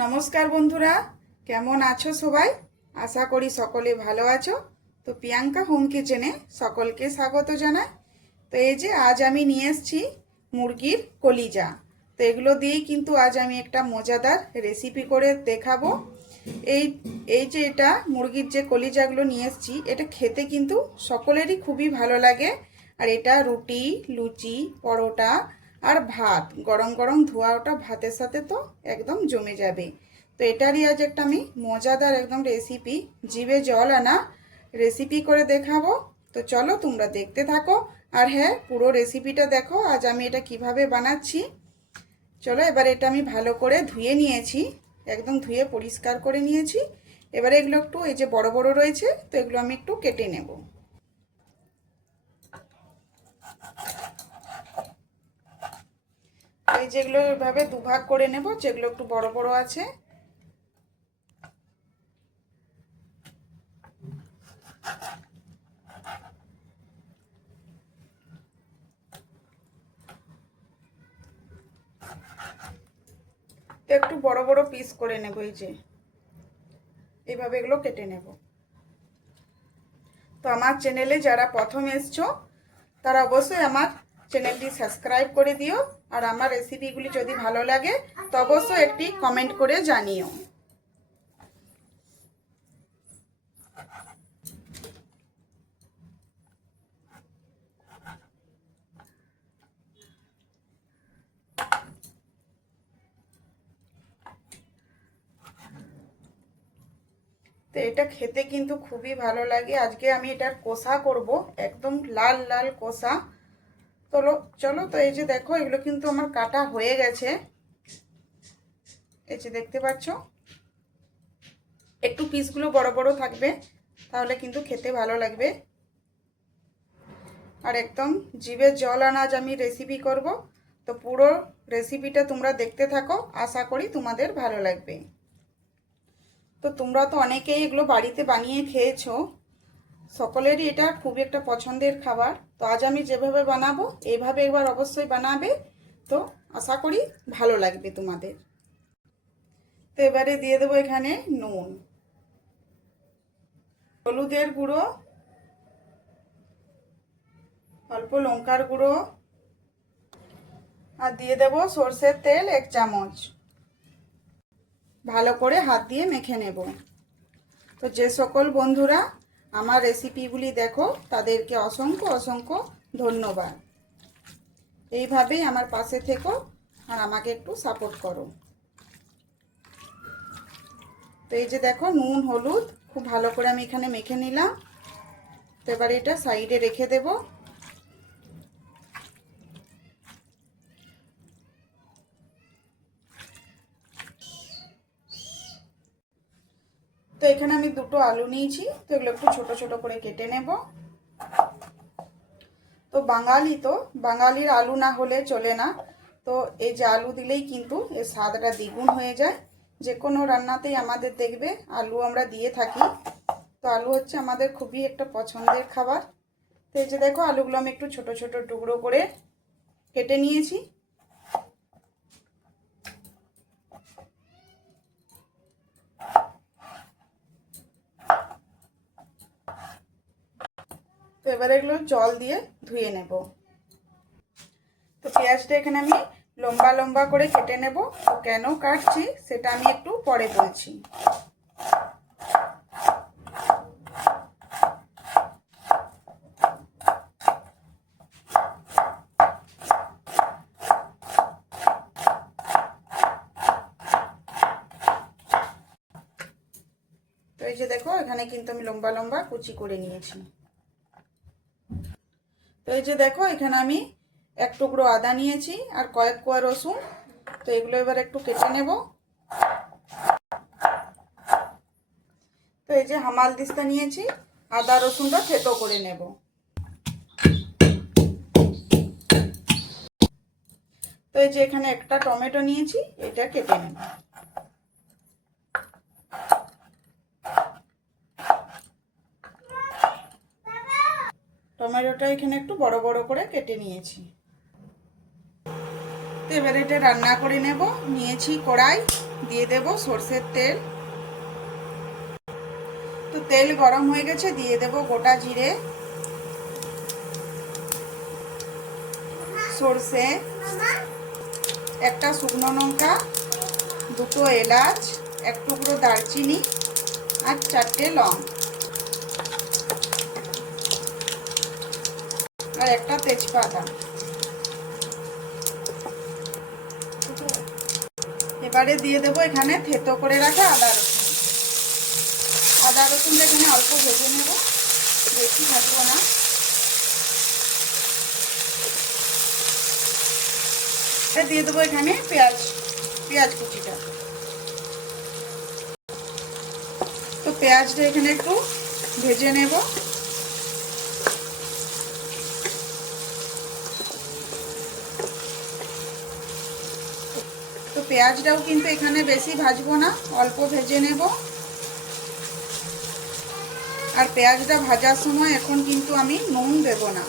নমস্কার বন্ধুরা কেমন আছো সবাই আশা করি সকলে ভালো আছো। তো প্রিয়াঙ্কা হোম কিচেনে সকলকে স্বাগত জানাই। তো এই যে আজ আমি নিয়ে এসেছি মুরগির কলিজা। তো এগুলো দিয়েই কিন্তু আজ আমি একটা মজাদার রেসিপি করে দেখাবো। এই এই যে এটা মুরগির যে কলিজাগুলো নিয়ে এসেছি, এটা খেতে কিন্তু সকলেরই খুবই ভালো লাগে। আর এটা রুটি, লুচি, পরোটা আর ভাত, গরম গরম ধোয়া ওটা ভাতের সাথে তো একদম জমে যাবে। তো এটারই আজ একটা আমি মজাদার একদম রেসিপি জিভে জল আনা রেসিপি করে দেখাবো। তো চলো তোমরা দেখতে থাকো। আর হ্যাঁ পুরো রেসিপিটা দেখো, আজ আমি এটা কীভাবে বানাচ্ছি। চলো এবার এটা আমি ভালো করে ধুয়ে নিয়েছি, একদম ধুয়ে পরিষ্কার করে নিয়েছি। এবারে এগুলো একটু, এই যে বড় বড় রয়েছে, তো এগুলো আমি একটু কেটে নেব। এই যেগুলো এভাবে দুভাগ করে নেব, যেগুলো একটু বড় বড় আছে একটু বড় বড় পিস করে নেব এই যে। এইভাবে এগুলো কেটে নেব। তো আমার চ্যানেলে যারা প্রথম এসছো, তারা অবশ্যই আমার চ্যানেলটি সাবস্ক্রাইব করে দিও। আর আমার রেসিপিগুলি যদি ভালো লাগে, তো অবশ্যই একটি কমেন্ট করে জানিও। তো এটা খেতে কিন্তু খুবই ভালো লাগে। আজকে আমি এটার কষা করব, একদম লাল লাল কষা। চলো চলো তো এই যে দেখো, এগুলো কিন্তু আমার কাটা হয়ে গেছে। এই যে দেখতে পাচ্ছ? একটু পিসগুলো বড় বড় থাকবে, তাহলে কিন্তু খেতে ভালো লাগবে। আর একদম জিভের জল আনাজ আমি রেসিপি করব। তো পুরো রেসিপিটা তোমরা দেখতে থাকো, আশা করি তোমাদের ভালো লাগবে। তো তোমরা তো অনেকেই এগুলো বাড়িতে বানিয়ে খেয়েছো। সকলেরই এটা খুব একটা পছন্দের খাবার। তো আজ আমি যেভাবে বানাবো এইভাবে একবার অবশ্যই বানাবে। তো আশা করি ভালো লাগবে তোমাদের। তো এবারে দিয়ে দেবো এখানে নুন। হলুদের গুঁড়ো। অল্প লঙ্কার গুঁড়ো। আর দিয়ে দেবো সর্ষের তেল এক চামচ। ভালো করে হাত দিয়ে মেখে নেব। তো যে সকল বন্ধুরা আমার রেসিপিগুলি দেখো, তাদেরকে অসংখ্য অসংখ্য ধন্যবাদ। এইভাবেই আমার পাশে থেকো আর আমাকে একটু সাপোর্ট করো। তো এই যে দেখো, নুন, হলুদ, খুব ভালো করে আমি এখানে মেখে নিলাম। তো এবার এটা সাইডে রেখে দেবো। তো এখানে আমি দুটো আলু নিয়েছি, তো এগুলো একটু ছোট ছোট করে কেটে নেব। তো বাঙালি তো, বাঙালির আলু না হলে চলে না। তো এই যে আলু দিলেই কিন্তু এর স্বাদটা দ্বিগুণ হয়ে যায়। যে কোনো রান্নাতেই আমাদের দেখবে আলু আমরা দিয়ে থাকি। তো আলু হচ্ছে আমাদের খুবই একটা পছন্দের খাবার। তো এই যে দেখো, আলুগুলো আমি একটু ছোট ছোট টুকরো করে কেটে নিয়েছি। এবার এগুলো জল দিয়ে ধুয়ে নেব। তো পেঁয়াজটা এখানে আমি লম্বা লম্বা করে কেটে নেব। তো কেন কাটছি সেটা আমি একটু পরে বলছি। তো এই যে দেখো, এখানে কিন্তু আমি লম্বা লম্বা কুচি করে নিয়েছি। তো এই যে দেখো, এখানে আমি এক টুকরো আদা নিয়েছি আর কয়েক কোয়া রসুন। তো এগুলো এবার একটু কেটে নেব। তো এই যে হামাল দিস্তা নিয়েছি, আদা রসুনটা থেতো করে নেব। তো এই যে এখানে একটা টমেটো নিয়েছি, এটা কেটে নেব। টমেটোটা এখানে একটু বড় বড় করে কেটে নিয়েছি। তো এটা রান্না করে নেব। নিয়েছি কড়াই, দিয়ে দেব সর্ষের তেল। তো তেল গরম হয়ে গেছে, দিয়ে দেব গোটা জিরে, সর্ষে, একটা শুকনো লঙ্কা, দুটো এলাচ, এক টুকরো দারচিনি আর চারটে লং। আর একটা তেজপাতা। এবারে দিয়ে দেবো এখানে থেতো করে রাখা আদা রসুন। আদা রসুনটা এখানে অল্প ভেজে নেব, বেশি ভাজবো না। দিয়ে দেবো এখানে পেঁয়াজ পেঁয়াজ কুচিটা। তো পেঁয়াজটা এখানে একটু ভেজে নেব। পেঁয়াজটাও কিন্তু এখানে বেশি ভাজবো না, অল্প ভেজে নেব। আর পেঁয়াজটা ভাজার সময় এখন কিন্তু আমি নুন দেব না।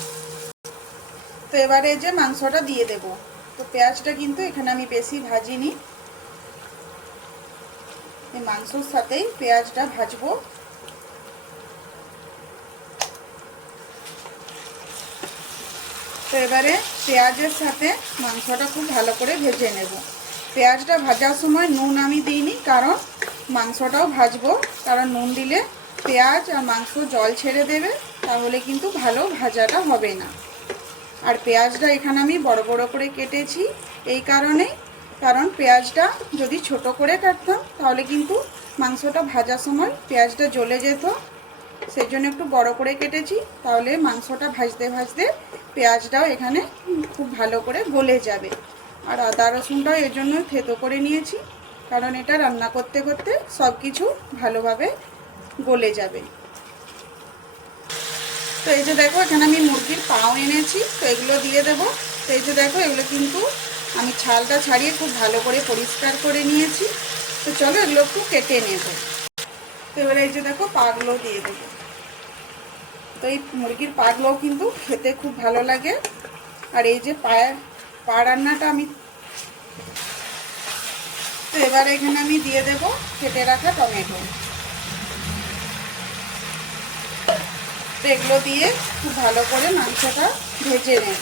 তো এবারে যে মাংসটা দিয়ে দেব। তো পেঁয়াজটা কিন্তু এখানে আমি বেশি ভাজিনি। এই মাংসর সাথেই পেঁয়াজটা ভাজবো। তো এবারে পেঁয়াজের সাথে মাংসটা খুব ভালো করে ভেজে নেব। পেঁয়াজটা ভাজার সময় নুন আমি দিইনি, কারণ মাংসটাও ভাজবো। কারণ নুন দিলে পেঁয়াজ আর মাংস জল ছেড়ে দেবে, তাহলে কিন্তু ভালো ভাজাটা হবে না। আর পেঁয়াজটা এখানে আমি বড় বড় করে কেটেছি, এই কারণে, কারণ পেঁয়াজটা যদি ছোট করে কাটতাম, তাহলে কিন্তু মাংসটা ভাজার সময় পেঁয়াজটা জ্বলে যেত। সেই জন্য একটু বড় করে কেটেছি, তাহলে মাংসটা ভাজতে ভাজতে পেঁয়াজটাও এখানে খুব ভালো করে গলে যাবে। আর আদা রসুনটাও এর জন্য থেতো করে নিয়েছি, কারণ এটা রান্না করতে করতে সব কিছু ভালোভাবে গলে যাবে। তো এই যে দেখো, এখানে আমি মুরগির পাও এনেছি, তো এগুলো দিয়ে দেবো। তো এই যে দেখো, এগুলো কিন্তু আমি ছালটা ছাড়িয়ে খুব ভালো করে পরিষ্কার করে নিয়েছি। তো চলো এগুলো একটু কেটে নেব। তো এবারে এই যে দেখো, পাগুলো দিয়ে দেবো। তো এই মুরগির পাগুলোও কিন্তু খেতে খুব ভালো লাগে। আর এই যে পায়ের পা রান্নাটা আমি তো এবার এখানে আমি দিয়ে দেব, কেটে রাখা টমেটো। এগুলো দিয়ে খুব ভালো করে মাংসটা ভেজে নেব।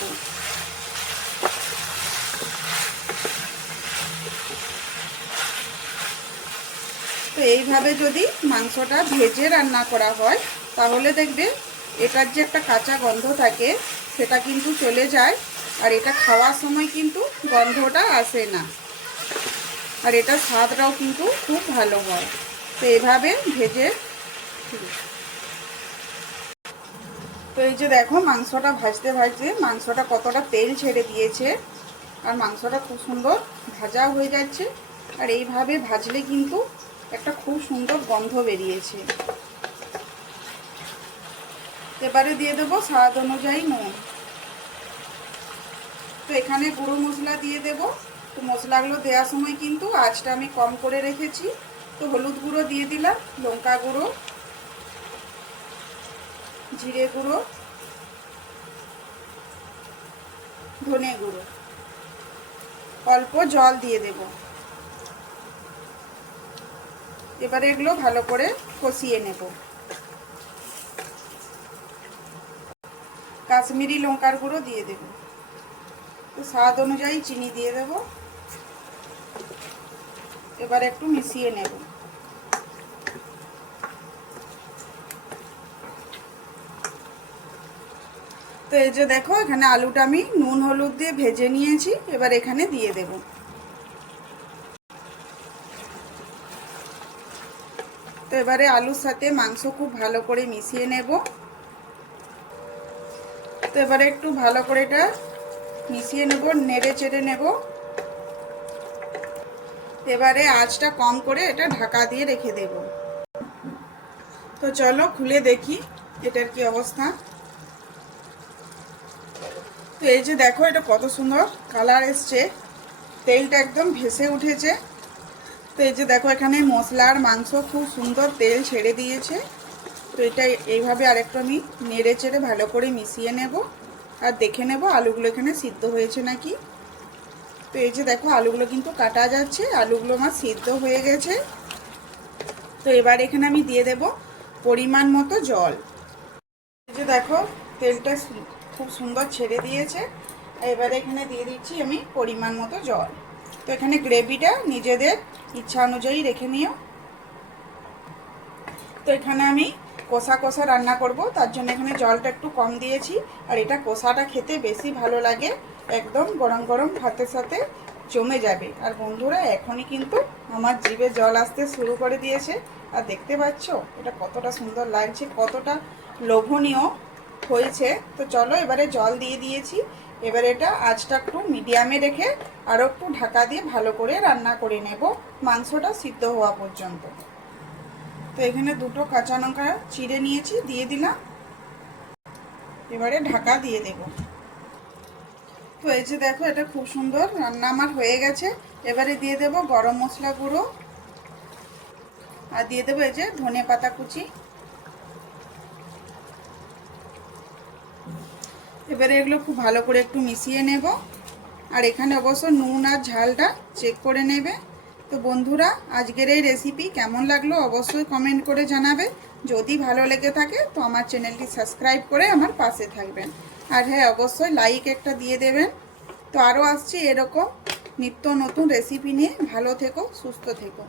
তো এইভাবে যদি মাংসটা ভেজে রান্না করা হয়, তাহলে দেখবে এটার যে একটা কাঁচা গন্ধ থাকে, সেটা কিন্তু চলে যায়। আর এটা খাওয়ার সময় কিন্তু গন্ধটা আসে না। আর এটা স্বাদটাও কিন্তু খুব ভালো হয়। তো এভাবে ভেজে তো এই যে দেখো, মাংসটা ভাজতে ভাজতে মাংসটা কতটা তেল ছেড়ে দিয়েছে আর মাংসটা খুব সুন্দর ভাজা হয়ে যাচ্ছে। আর এইভাবে ভাজলে কিন্তু একটা খুব সুন্দর গন্ধ বেরিয়েছে। এবারে দিয়ে দেবো স্বাদ অনুযায়ী নুন। তো এখানে গুঁড়ো মশলা দিয়ে দেব। তো মশলাগুলো দেওয়ার সময় কিন্তু আঁচটা আমি কম করে রেখেছি। তো হলুদ গুঁড়ো দিয়ে দিলাম, লঙ্কা গুঁড়ো, জিরে গুঁড়ো, ধনে গুঁড়ো। অল্প জল দিয়ে দেব। এবারে এগুলো ভালো করে কষিয়ে নেব। কাশ্মীরি লঙ্কার গুঁড়ো দিয়ে দেব। তো স্বাদ অনুযায়ী চিনি দিয়ে দেব। এবার একটু মিশিয়ে নেব। তো এই যে দেখো, এখানে আলুটা আমি নুন, হলুদ দিয়ে ভেজে নিয়েছি, এবার এখানে দিয়ে দেব। তো এবারে আলুর সাথে মাংস খুব ভালো করে মিশিয়ে নেব। তো এবারে একটু ভালো করে এটা মিশিয়ে নেব, নেড়ে চেড়ে নেব। এবারে আঁচটা কম করে এটা ঢাকা দিয়ে রেখে দেব। তো চলো খুলে দেখি এটার কি অবস্থা। তো এই যে দেখো, এটা কত সুন্দর কালার এসছে। তেলটা একদম ভেসে উঠেছে। তো এই যে দেখো, এখানে মশলার মাংস খুব সুন্দর তেল ছেড়ে দিয়েছে। তো এটা এইভাবে আরেকটু আমি নেড়ে চেড়ে ভালো করে মিশিয়ে নেব। আর দেখে নেব, আলুগুলো এখানে সিদ্ধ হয়েছে নাকি? তো এই যে দেখো, আলুগুলো কিন্তু কাটা যাচ্ছে, আলুগুলো আমার সিদ্ধ হয়ে গেছে। তো এবার এখানে আমি দিয়ে দেব পরিমাণ মতো জল। এই যে দেখো, তেলটা খুব সুন্দর ছেড়ে দিয়েছে। এবারে এখানে দিয়ে দিচ্ছি আমি পরিমাণ মতো জল। তো এখানে গ্রেভিটা নিজেদের ইচ্ছা অনুযায়ী রেখে নিও। তো এখানে আমি কষা কষা রান্না করব, তার জন্য এখানে জলটা একটু কম দিয়েছি, আর এটা কষাটা খেতে বেশি ভালো লাগে, একদম গরম গরম ভাতের সাথে জমে যাবে। আর বন্ধুরা, এখনই কিন্তু আমার জিভে জল আসতে শুরু করে দিয়েছে, আর দেখতে পাচ্ছ, এটা কতটা সুন্দর লাগছে, কতটা লোভনীয় হয়েছে। তো চলো এবারে জল দিয়ে দিয়েছি, এবার এটা আঁচটা একটু মিডিয়ামে রেখে আরও একটু ঢাকা দিয়ে ভালো করে রান্না করে নেব, মাংসটা সিদ্ধ হওয়া পর্যন্ত। তো এখানে দুটো কাঁচা লঙ্কা চিড়ে নিয়েছি, দিয়ে দিলাম। এবারে ঢাকা দিয়ে দেব। তো এই যে দেখো, এটা খুব সুন্দর রান্না আমার হয়ে গেছে। এবারে দিয়ে দেব গরম মশলা গুঁড়ো। আর দিয়ে দেবো এই যে ধনে পাতা কুচি। এবারে এগুলো খুব ভালো করে একটু মিশিয়ে নেব। আর এখানে অবশ্য নুন আর ঝালটা চেক করে নেবে। তো বন্ধুরা, আজকের এই রেসিপি কেমন লাগল অবশ্যই কমেন্ট করে জানাবে। যদি ভালো লেগে থাকে, তো আমার চ্যানেলটি সাবস্ক্রাইব করে আমার পাশে থাকবেন। আর হ্যাঁ অবশ্যই লাইক একটা দিয়ে দেবেন। তো আরও আসছি এরকম নিত্য নতুন রেসিপি নিয়ে। ভালো থেকো, সুস্থ থেকো।